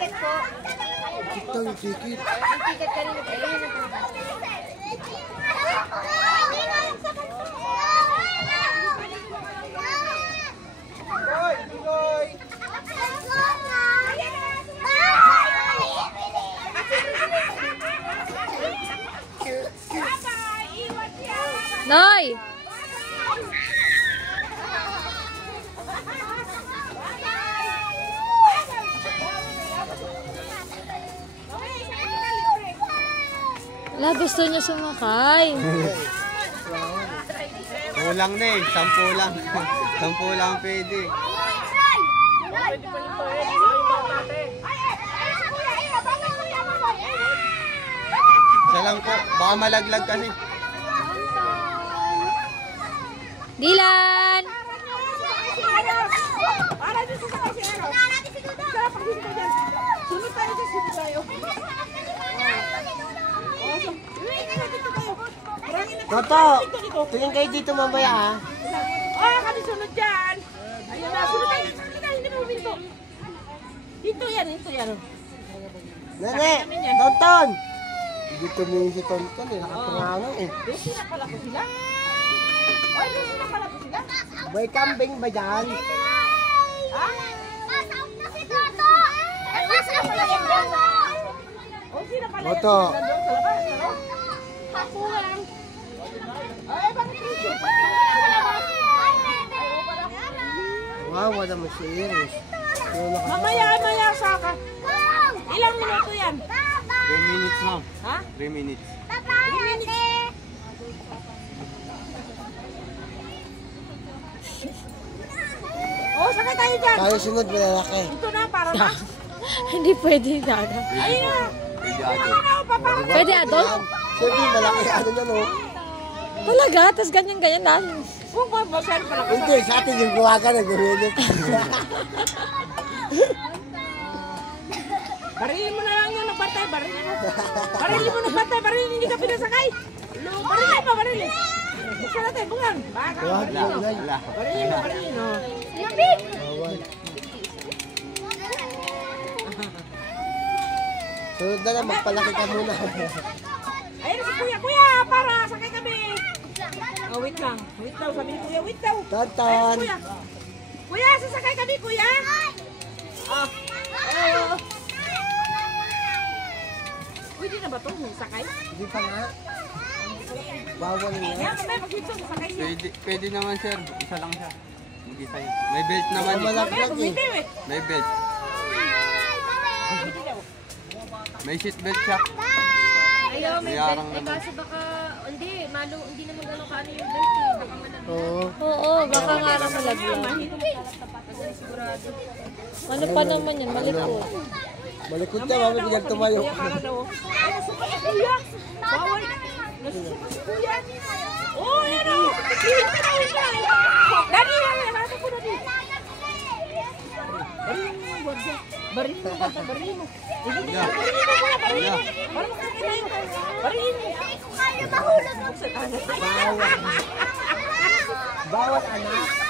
ticket po. Ito yung ticket. Yung ticket kanina po. Ayun yung po. Noy! Wala, gusto niya sumakay. Kulang na eh. 10 lang. 10 lang pwede. Isa lang po. Baka malaglag kasi. Dilan! Toto, tingin kayo dito mamaya ha. Kami sunod dyan. Ayun na, sunod tayo. Hindi mo minto. Dito yan. Nene, Tonton. Dito mo yung si Tonton eh. Nakatungangan eh. Doon na pala po sila. Oy, doon na pala po sila. May kambing ba dyan? Masaok na si Toto! Ay, masaok na si Toto! O, sila pala yan. Toto. Sila doon sa labas. Ano? Ako lang. Ay, bakit rin? Wow, wala mo si Iris. Mamaya, Saka. Ilang minuto yan? 3 minutes ma'am. Ha? 3 minutes. Oh, sakay tayo dyan. Tayo sunod mo lalaki. Ito na, para na. Hindi pwede dada. Ayun na. Pwede agad. Ano, papa? Pwede adult? Siyempre, malaki ano na no. Talaga? Tapos ganyan-ganyan lang. Kung masyal pala ka. Hindi, sa atin yung gawa ka nag-ulit. Barilin mo na lang yung nagbantay. Barilin mo. Barilin mo nagbantay. Barilin, hindi ka pinasakay. Barilin pa, barilin. Buksan natin, bungang. Baka, barilin mo. Wala. Barilin mo. Sunod na lang, magpalaki ka muna. Ayun si Kuya. Kuya, para sakay kami. Oh, wait lang. Wait daw, sabi ni Kuya. Wait daw. Tonton. Ayun si Kuya. Kuya, sasakay kami, Kuya. Ah. Oh. Pwede na ba ito? Sakay? Hindi pa nga. Bawal nga. Yan, mamaya pag-ito, sasakay siya. Pwede naman sir. Isa lang siya. Mag-isa yun. May belt naman eh. Mamaya, bumitiw eh. May belt. May seat belt siya. Ayaw, may Mayarang belt. Eh, naman. kaso baka, hindi naman gano'n kaano yung belt eh. Baka malaglag. Oo. Oo, baka nga lang malaglag. Sigurado. Ano pa naman yan? Malikot. Malikot ka, mami, bigyan tumayo. Kuya, para daw. Ay, nasuka si Kuya. Bawal. Nasuka si Kuya. Oh, yan o. Hihit ka na, hihit ka na. Dani, nasa ko, Dani. Barilin mo, barilin mo. Barilin mo muna, barilin mo. Para makakita tayo. Barilin mo. Kaya mahulog. Bawal anak.